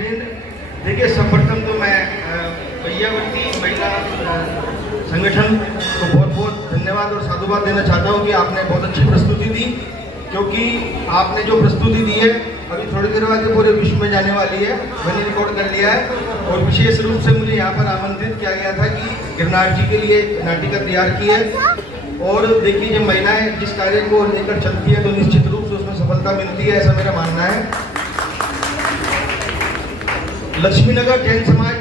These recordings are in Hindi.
वीरेंद्र। देखिए, सर्वप्रथम तो मैं भैयावती महिला संगठन को बहुत बहुत धन्यवाद और साधुवाद देना चाहता हूँ कि आपने बहुत अच्छी प्रस्तुति दी, क्योंकि आपने जो प्रस्तुति दी है अभी थोड़ी देर बाद पूरे विश्व में जाने वाली है, मैंने रिकॉर्ड कर लिया है। और विशेष रूप से मुझे यहाँ पर आमंत्रित किया गया था कि गिरनार जी के लिए नाटिका तैयार की है। और देखिए, जब महिलाएं जिस कार्य को लेकर चलती है तो निश्चित रूप से उसमें सफलता मिलती है, ऐसा मेरा मानना है। लक्ष्मीनगर जैन समाज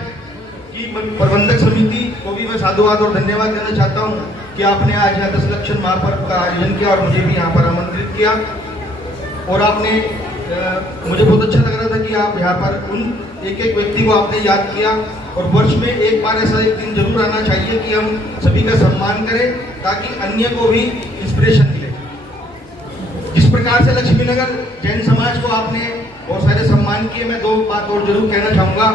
की प्रबंधक समिति को भी मैं साधुवाद और धन्यवाद देना चाहता हूं कि आपने आज यहाँ 10 लक्षण महापर्व का आयोजन किया और मुझे भी यहाँ पर आमंत्रित किया। और आपने मुझे बहुत अच्छा लग रहा था कि आप यहाँ पर उन एक एक व्यक्ति को आपने याद किया। और वर्ष में एक बार ऐसा एक दिन जरूर आना चाहिए कि हम सभी का सम्मान करें, ताकि अन्य को भी इंस्पिरेशन मिले। जिस प्रकार से लक्ष्मीनगर जैन समाज को आपने बहुत सारे सम्मान किए, मैं 2 बात और जरूर कहना चाहूँगा।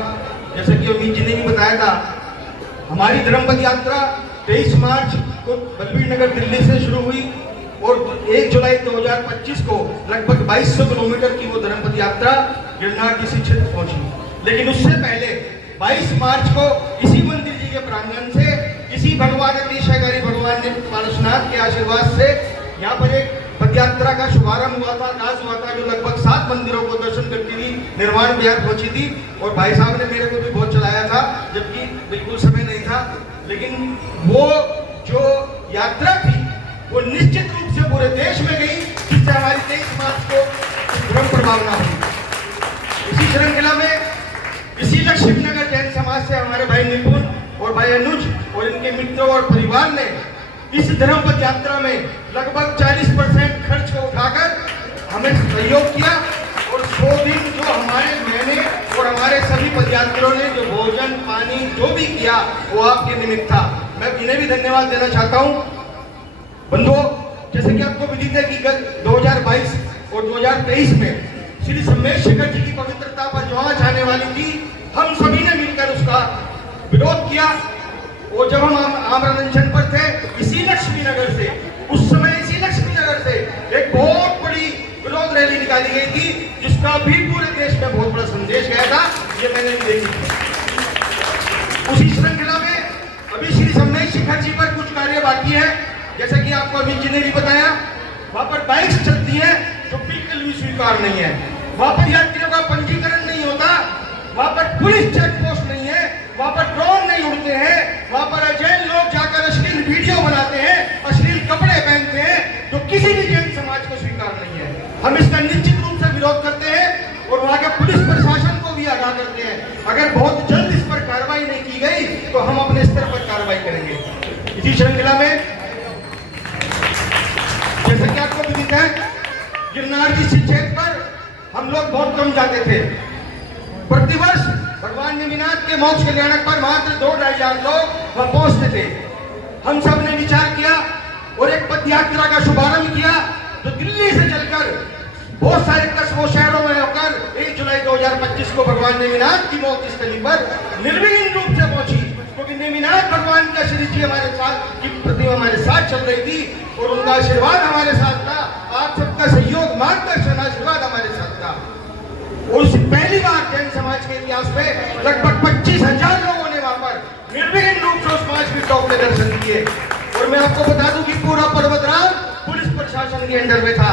जैसे कि अमित जी ने भी बताया था, हमारी धर्मपद यात्रा 23 मार्च को बलबीर नगर दिल्ली से शुरू हुई और 1 जुलाई 2025 को लगभग 2200 किलोमीटर की वो धर्मपद यात्रा गिरनार जी से क्षेत्र पहुंची। लेकिन उससे पहले 22 मार्च को इसी मंदिर जी के प्रांगण से इसी भगवान अतिशयकारी भगवान ने पारसनाथ के आशीर्वाद से यहाँ पर एक पद यात्रा का शुभारंभ हुआ था, नाच हुआ था, जो लगभग 7 मंदिरों को दर्शन करती हुई निर्वाण विहार पहुंची थी। और भाई साहब ने मेरे को भी बहुत चलाया था, जबकि बिल्कुल समय नहीं था। लेकिन वो जो यात्रा थी वो निश्चित रूप से पूरे देश में गई, जिससे हमारी 23 मार्च को धर्म प्रभावना हुई। इसी श्रृंखला में इसी लक्ष्मीनगर जैन समाज से हमारे भाई निपुण और भाई अनुज और इनके मित्रों और परिवार ने इस धर्मपद यात्रा में लगभग 40% खर्च को उठाकर हमें सहयोग किया। और 100 दिन जो हमारे मैंने और हमारे सभी पदयात्रियों ने जो भोजन पानी जो भी किया वो आपके निमित्त था। मैं इन्हें भी धन्यवाद देना चाहता हूँ। बंधुओं, जैसे कि आपको विदित है कि 2022 और 2023 में श्री सम्मेश शिखर जी की पवित्रता पर जो आँच आने वाली थी, हम सभी ने मिलकर उसका विरोध किया। और जब हम आमरण अनशन पर थे इसी लक्ष्मीनगर से, उस समय इसी लक्ष्मीनगर से एक बहुत बड़ी विरोध रैली निकाली गई थी, जिसका भी पूरे देश में बहुत बड़ा संदेश गया था, ये मैंने भी देखी थी। उसी श्रृंखला में अभी श्री सम्मेश शिखर जी पर कुछ कार्य बाकी है। जैसे कि आपको अभी जी ने भी बताया, वहां पर बाइक्स चलती है जो बिल्कुल भी स्वीकार नहीं है, वहां पर यात्रियों का पंजीकरण नहीं होता, वहां पर पुलिस चेक पोस्ट नहीं है, वहां पर ड्रोन नहीं उड़ते हैं, वहां पर अजैन लोग जाकर अश्लील वीडियो बनाते हैं, अश्लील कपड़े पहनते हैं, जो किसी भी जैन समाज को स्वीकार नहीं है। हम इसका निश्चित रूप से विरोध करते हैं और वहां के पुलिस प्रशासन को भी आगाह करते हैं। अगर बहुत जल्द इस पर कार्रवाई नहीं की गई तो हम अपने स्तर पर कार्रवाई करेंगे। इसी श्रृंखला में जैसे कि आपको विदित है, गिरनार जी से क्षेत्र पर हम लोग बहुत कम जाते थे। प्रतिवर्ष भगवान नेमिनाथ के मोक्ष कल्याणक पर मात्र 2-2.5 हजार लोग वहां पहुंचते थे। हम सब ने विचार किया और एक पद यात्रा का शुभारंभ किया, जो दिल्ली से चलकर बहुत सारे कस्बों शहरों में होकर 1 जुलाई 2025 को भगवान नेमिनाथ की मोक्ष स्थली पर निर्विघ्न रूप से पहुंची। क्योंकि नेमिनाथ भगवान का श्री जी हमारे साथ की प्रतिमा हमारे साथ चल रही थी और उनका आशीर्वाद हमारे साथ था। आप सबका सहयोग, मार्गदर्शन, आशीर्वाद हमारे साथ था। और पहली बार जैन समाज के इतिहास में लगभग 25,000 लोगों ने वहां पर निर्विघ्न रूप से उस 5 फीट टॉप के दर्शन किए। और मैं आपको बता दूं कि पूरा पर्वतराज पुलिस प्रशासन के अंडर में था।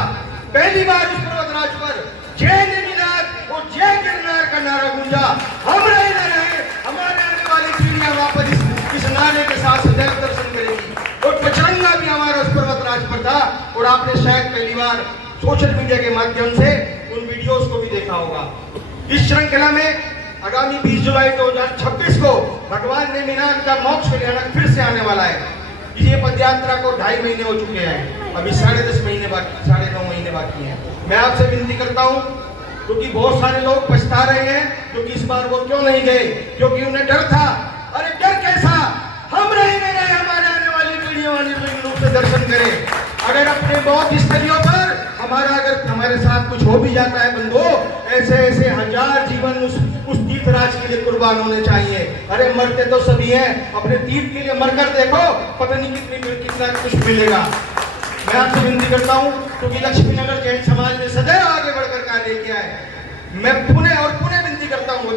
पहली बार उस पर्वतराज पर जय नेमिनाथ और जय गिरनार का नारा गूंजा। हम रहे न रहे, हमारे आने वाली पीढ़ियां वापस इस नारे के साथ सदैव दर्शन करेगी। और पचरंगा भी हमारा उस पर्वतराज पर था। और आपने शायद पहली बार सोशल मीडिया के माध्यम से उन वीडियोस को भी देखा होगा। इस श्रृंखला में आगामी 20 जुलाई 2026 को भगवान नेमिनाथ का मोक्ष कल्याणक फिर से आने वाला है। ये पदयात्रा को 2.5 महीने हो चुके हैं, अभी 10.5 महीने बाकी, 9.5 महीने बाकी हैं। मैं आपसे विनती करता हूं, क्योंकि बहुत सारे लोग पछता रहे हैं क्योंकि इस बार वो क्यों नहीं गए, क्योंकि उन्हें डर था। अरे डर कैसा, हम रहे न रहे, हमारे आने वाली पीढ़ियों निर्विघ्न रूप से दर्शन करें। अगर अपने मौत स्थलियों पर अगर हमारे साथ कुछ हो भी जाता है बंधुओं, ऐसे ऐसे 1000 जीवन उस तीर्थराज के लिए कुर्बान होने चाहिए। अरे मरते तो सभी हैं, अपने तीर्थ के लिए मरकर देखो, पता नहीं कितना कुछ मिलेगा। मैं आपसे विनती करता हूं, क्योंकि लक्ष्मीनगर जैन समाज ने सदैव आगे बढ़कर कार्य किया है। मैं पुनः विनती करता हूं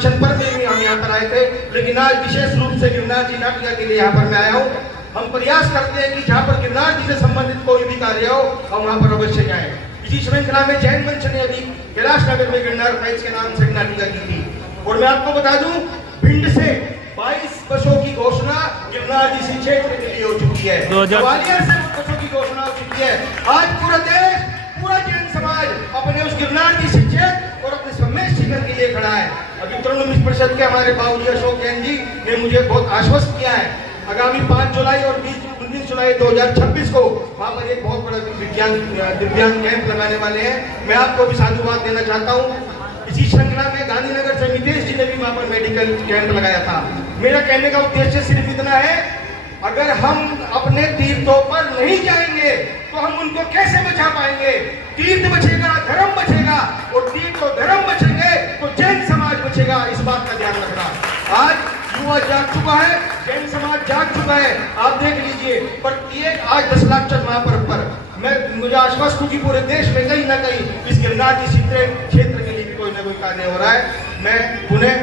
दशलक्षण पर में भी हम यहाँ पर आए थे, लेकिन आज विशेष रूप से गिरनार जी नाटिका के लिए यहाँ पर मैं आया हूँ। हम प्रयास करते हैं कि जहाँ पर गिरनार जी से संबंधित कोई भी कार्य हो हम वहाँ पर अवश्य जाएं। इसी श्रृंखला में जैन मंच ने अभी कैलाश नगर में गिरनार फाइल्स के नाम से नाटिका की थी। और मैं आपको बता दूं, भिंड से 22 बसों की घोषणा गिरनार जी से क्षेत्र के लिए हो चुकी है। ग्वालियर से बसों की घोषणा हो चुकी है। आज पूरा देश, पूरा जैन समाज अपने उस गिरनार जी से क्षेत्र और अपने सम्मेलन शिखर के लिए खड़ा है। अभी तृणमूल परिषद के हमारे बाबूजी अशोक जैन जी ने मुझे बहुत आश्वस्त किया है, आगामी 5 जुलाई और 19 जुलाई 2026 को वहाँ पर एक बहुत बड़ा दिव्यांग कैंप लगाने वाले हैं। मैं आपको भी साधुवाद देना चाहता हूँ। इसी श्रृंखला में गांधीनगर से नितेश जी ने भी वहाँ पर मेडिकल कैंप लगाया था। मेरा कहने का उद्देश्य सिर्फ इतना है, अगर हम अपने तीर्थों पर नहीं जाएंगे तो हम उनको कैसे बचा पाएंगे? तीर्थ बचेगा, धर्म बचेगा, और तीर्थ और धर्म बचेंगे तो जैन समाज बचेगा। इस बात का ध्यान रखना। आज युवा जाग चुका है, जैन समाज जाग चुका है। आप देख लीजिए, प्रत्येक आज 10 लाख चक महापर्व पर मुझे आश्वस्त हूँ कि पूरे देश में कहीं ना कहीं इस गिरनार जी क्षेत्र के लिए भी कोई ना कोई कार्य हो रहा है। मैं पुनः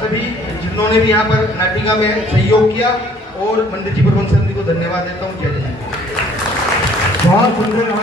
सभी जिन्होंने भी यहाँ पर नाटिका में सहयोग किया और मंदिर जी प्रबंध समिति को धन्यवाद देता हूँ। जय जय। बहुत सुंदर।